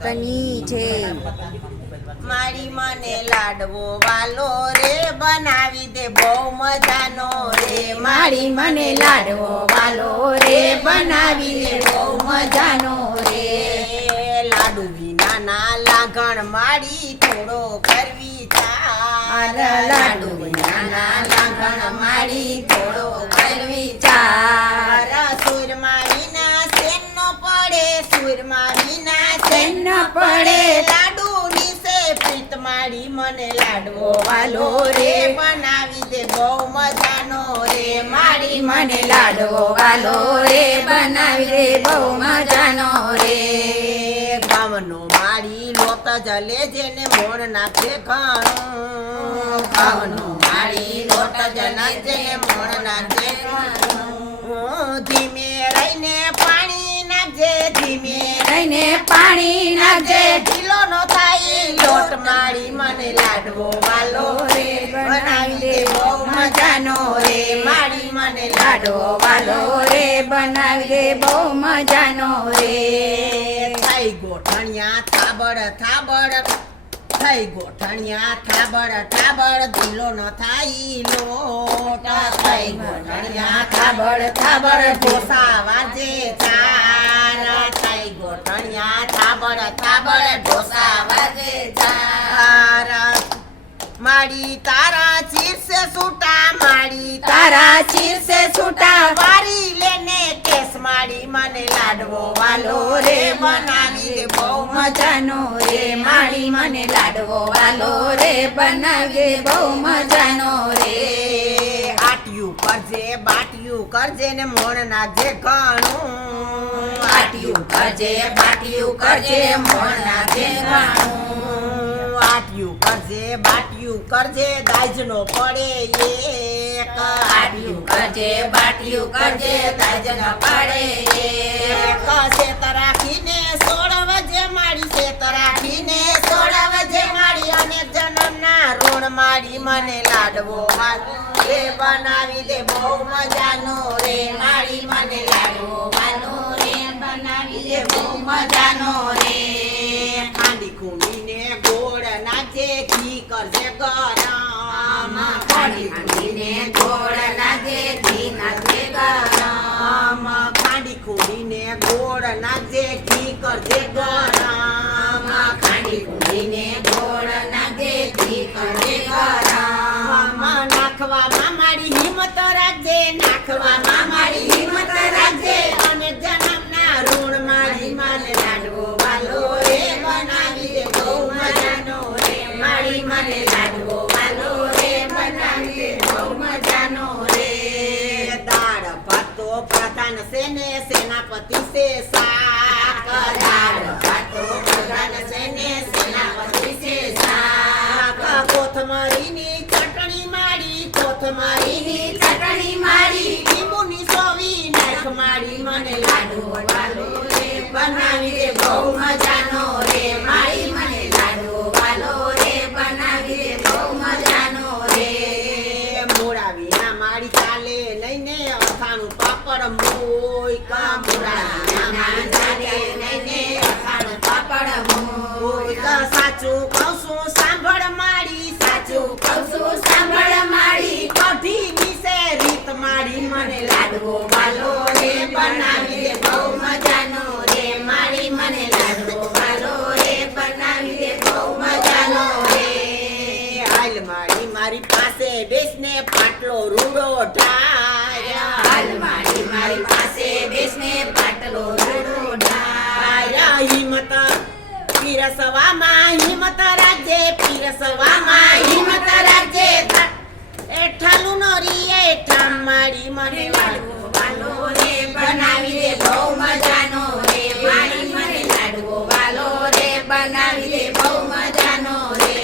ભક્તની જય. મારી મને લાડવો વાલો રે બનાવી દે બહુ મજાનો રે. મારી મને લાડવો વાલો રે બનાવી દે બહુ મજાનો રે. લાડુ વિના ના લાગણ મારી થોડો કરવી ચાર. લાડુ વિનાના લાગણ મારી થોડો કરવી ચાર. સુરમાં વિના સેન નો પડે, સુરમાં વિના સેન ન પડે. લાડુ નીસે પ્રીત મારી મને લાડવો વાલો રે બનાવી દે બહુ મજાનો રે. મારી મને લાડવો વાલો રે બનાવી દે બહુ મજાનો રે. ગામનો મારી લોટ જલે જેને મોણ નાખે ઘણું. ઘઉંનો મારી લોટ જલે જેને મોણ નાખે ઘણું. ધીમે રહીને પાણી નાખજે, ધીમે રહીને પાણી નાખજે. ઢીલો નો થાય લોટ મારી મને લાડવો વાલો રે બનાવી દે બહુ મજાનો રે. મારી મને લાડવો વાલો રે બનાવી દે બહુ મજાનો રે. થઈ ગોઠણિયા થાબડ થાબડ, થઈ ગોઠણિયા થાબડ થાબડ, ઢીલો ન થાય લોટ. થઈ ગોઠણિયા થાબડ થાબડ, ઢોસા વાજે ચાર. થઈ ગોઠણિયા થાબડ થાબડ, ઢોસા વાજે ચાર. માડી તારા ચીરસે છૂટા, માડી તારા ચીરસે છૂટા. વારી લેને કેસ માડી મને લાડવો વાલો રે બનાવી દે બહુ મજાનો રે. મારી મને લાડવો વાલો રે બનાવી દે બહુ મજાનો રે. આટિયું કરજે બાટિયું કરજે ને મોણ નાખજે ઘણું. આટિયું કરજે બાટિયું કરજે મોણ નાખજે ઘણું. આટિયું કરજે બાટિયું કરજે દાજનો પડે એક. આટિયું કરજે બાટિયું કરજે દાજ ન પડે એક. શેત રાખીને સોળવજે મારી, શેત રાખીને સોળવજે મારી. અને જન્મના ઋણ મારી મને લાડવો વાલો રે બનાવી દે બહુ મજાનો રે. મારી મને લાડવો વાલો રે બનાવી દે બહુ મજાનો રે. ખાંડી ખૂંડીને ગોળ નાખજે, ઘી કરજે ગરમ. ખાંડી ખૂંડીને ગોળ નાખજે, ઘી નાખજે ગરમ. ખાંડી ખૂંડીને ગોળ નાખજે, ઘી કરજે ગરમ. ખાંડી ખૂંડીને ગોળ નાખજે, ઘી કરજે ગરમ. નાખવામાં મારી હિંમત રાખજે, નાખવામાં મારી હિંમત રાખજે. અને જન્મના ઋણ મારી મને લાડવો વાલો રે બનાવી દે બહુ મજાનો રે. મારી મને લાડવો વાલો રે બનાવી દે બહુ મજાનો રે. દાળ ભાત તો પ્રધાન છે ને સેનાપતિ છે શાક. દાળ ભાત તો પ્રધાન છે ને સેનાપતિ છે શાક. કોથમરીની ચટણી મારી, કોથમરીની ચટણી મારી. લીંબુની સોવી નાખ મારી મને લાડવો વાલો રે બનાવી દે બહુ મજાનો રે. મારી મને લાડવો વાલો રે બનાવી દે બહુ મજાનો રે. મોડા વિના મારી ચાલે લઈને અથાણું પાપડ મોય. મોડા વિના મારી ચાલે લઈને અથાણું પાપડ મોય. સાચું કહું છું સાંભળ મારી, સાચું કહું છું સાંભળ મારી. કઢી વિશે રીત મારી મને લાડવો વાલો રે બનાવી દે બહુ મજાનો રે. મારી મને લાડવો વાલો રે બનાવી દે બહુ મજાનો રે. હાલ મારી મારી પાસે બેસને પાટલો રૂડો ઢાય. હાલ મારી પાસે બેસને પાટલો રૂડો ઢાય. હિંમત પીરસવામાં હિંમત રાખજે, પીરસવામાં હિંમત રાખજે. એઠાલું નો રીએ ઠામ મારી મને લાડવો વાલો રે બનાવી દે બહુ મજાનો રે. મારી મને લાડવો વાલો રે બનાવી દે બહુ મજાનો રે.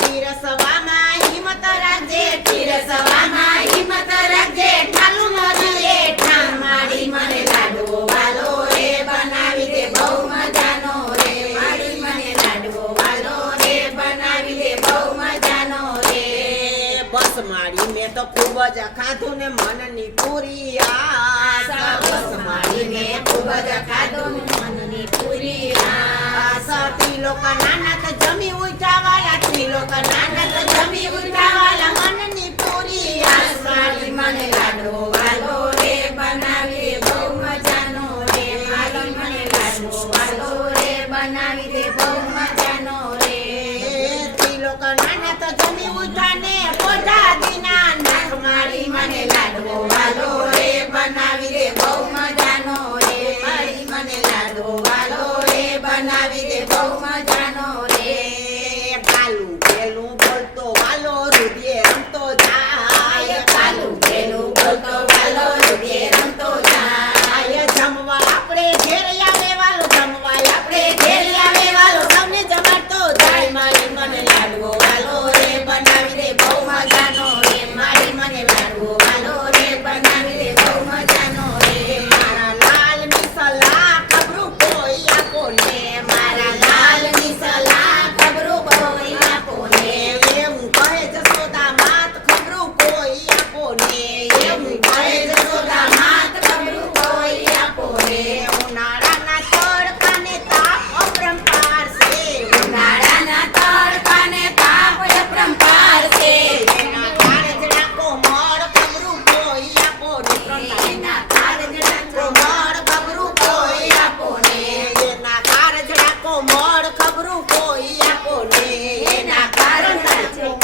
પીરસવામાં હિંમત રાખજે, પીરસવામાં હિંમત રાખજે. એઠાલું નો રીએ ઠામ મારી મને લાડવો વાલો રે બનાવી દે બહુ મજાનો રે. મારી મને લાડવો વાલો રે બનાવી દે બહુ મજાનો રે. બસ મારી મેં તો ખૂબ જ ખાધું ને મનની પૂરી આશા. બસ મારી મેં ખૂબ જ ખાધું મનની પૂરી આશા. ત્રિલોક નાનક જમી ઉઠા વાલા ત્રિલોક નાનક જમી ઉઠા વાલા મનની પૂરી આસ મારી મને લાડવો વાલો રે બનાવી દે બહુ મજાનો રે મારી મને લાડવો વાલો રે બનાવી દે બહુ મજાનો રે ત્રિલોક નાનક જમી ઉઠા ને પોઢા દીના નાખ મારી મને લાડવો વાલો રે બનાવી દે બહુ મજાનો રે મારી મને લાડવો વાલો રે બનાવી દે બહુ મજાનો રે કાલું પેલું બોલતો વાલો રુદિયે રમતો જાય કાલું પેલું બોલતો વાલો રુદે રમતો જાય જમવા આપણે ઘેર આવે વાલો જમવા આપણે ઘેર આવે વાલો તમને જમાડતો જાય મારી મને લાડવો વાલો રે બનાવી દે બહુ મજાનો રે મારી મને લાડવો વાલો રે બનાવી દે બહુ મજાનો રે મારા લાલની સલાહ ખબરું કોઈ આપો ને મારા લાલની સલાહ ખબરું કોઈ આપો ને એવું કહે જશોદા માત ખબરું કોઈ આપો ને એવું કહે જશોદા માત ખબરું કોઈ આપો ને ઉનાળાના તડકાને તાપ અપરંપાર છે ઉનાળાના તડકાને તાપ અપરંપાર છે એના કારજડા કોમળ ખબરું કોઈ આપો ને એના કારજડા કોમળ ખબરું કોઈ આપો ને એના કારજડા કોમળ ખબરું કોઈ આપો ને એના કારજડા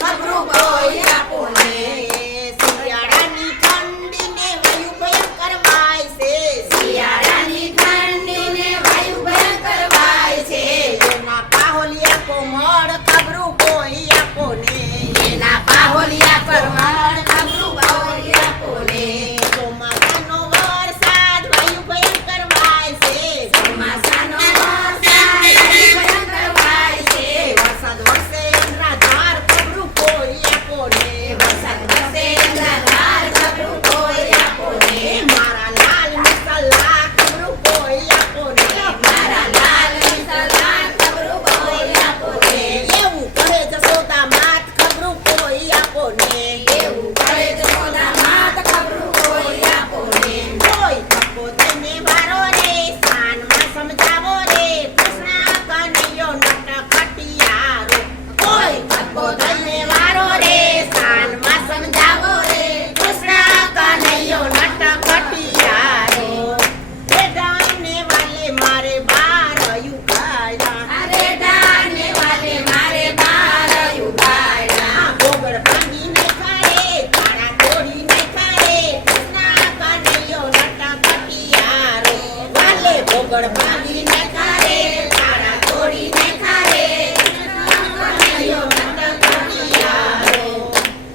ખબરું કોઈ આપો ને શિયાળાની ઠંડીને વાયુ ભયંકર વાય છે શિયાળાની ઠંડીને વાયુ ભયંકર વાય છે એના પાહોલિયા કોમળ ખબરું કોઈ આપો ને એના પાહોલિયા પરમાર ખબરું કોઈ આપો ને ચોમાસાનો વરસાદ વાયુ ભયંકર વાય છે ચોમાસાનો વરસાદ વાયુ ભયંકર વાય છે વરસાદ વરસે અંધરાધાર ખબરું કોઈ આપો ને વરસાદ વરસે અંધાધાર ખબરું કોઈ આપો ને મારા લાલની સલાહ ખબરું કોઈ આપો ને મારા લાલની સલાહ ખબરું કોઈ આપો ને એવું કહે જશોદા માત ખબરું કોઈ આપો ને એવું કહે જશોદા માત ખબરું કોઈ આપો ને કોઈ થપ્પો તેને વારો રે શાનમાં સમજાવો રે કૃષ્ણ કનૈયો નટખટિયારો કોઈ થપ્પો તેને વારો રે શાનમાં સમજાવો રે કૃષ્ણ કનૈયો નટખટિયારો બેટાને વાલે મારે બારયું ગાયા અરે ડાને વાલે મારે બાર ઉગાડ્યા ગોગળ ભાંગી નહીં ખાય તારા તોડી નહીં ખાય કૃષ્ણ કનૈયો નટખટિયારો વાલે ગોગળ ભાંગી નહીં ખાય તારા તોડી નહીં ખાય કનૈયો નટખટિયારો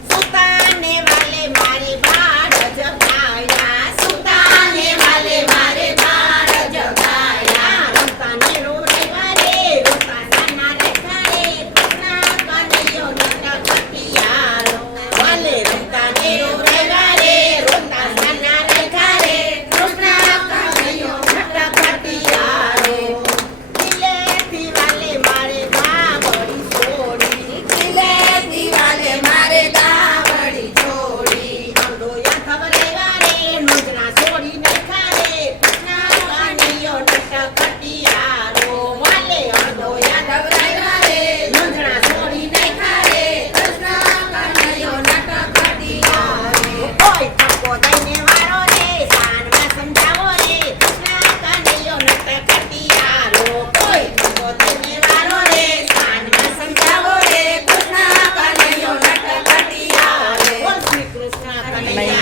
સુતાને વાલે મારે બાર જગાયા સુતાને વાલે મારે બાર જગાડ્યા રમતાને રોવા રે રોતા નાના રેખા રે કૃષ્ણ કનૈયો નટખટિયારો વાલે રમતાને રોવા રે રોતા નાના રેખા રે કૃષ્ણ કનૈયો નટખટિયારો દિલેથી વાલે મારે ગાવડી છોડી દિલેથી વાલે મારે દાવડી છોડી અંડોયા થવરેવા રે નોંધણા છોડી નહીં ખારે કૃષ્ણ કનૈયો નટખટિયારો વાલે અંડોયા ધવરાયા રે નોંધણા છોડી નહીં ખારે કૃષ્ણ કનૈયો નટખટિયારો કોઈ થપ્પો દઈને વારો રે શાનમાં સમજાવો રે કૃષ્ણ કનૈયો નટખટિયારો કોઈ થપ્પો દઈને વારો રે શાનમાં સમજાવો રે કૃષ્ણ કનૈયો નટખટિયારો બોલ શ્રી કૃષ્ણ કનૈયા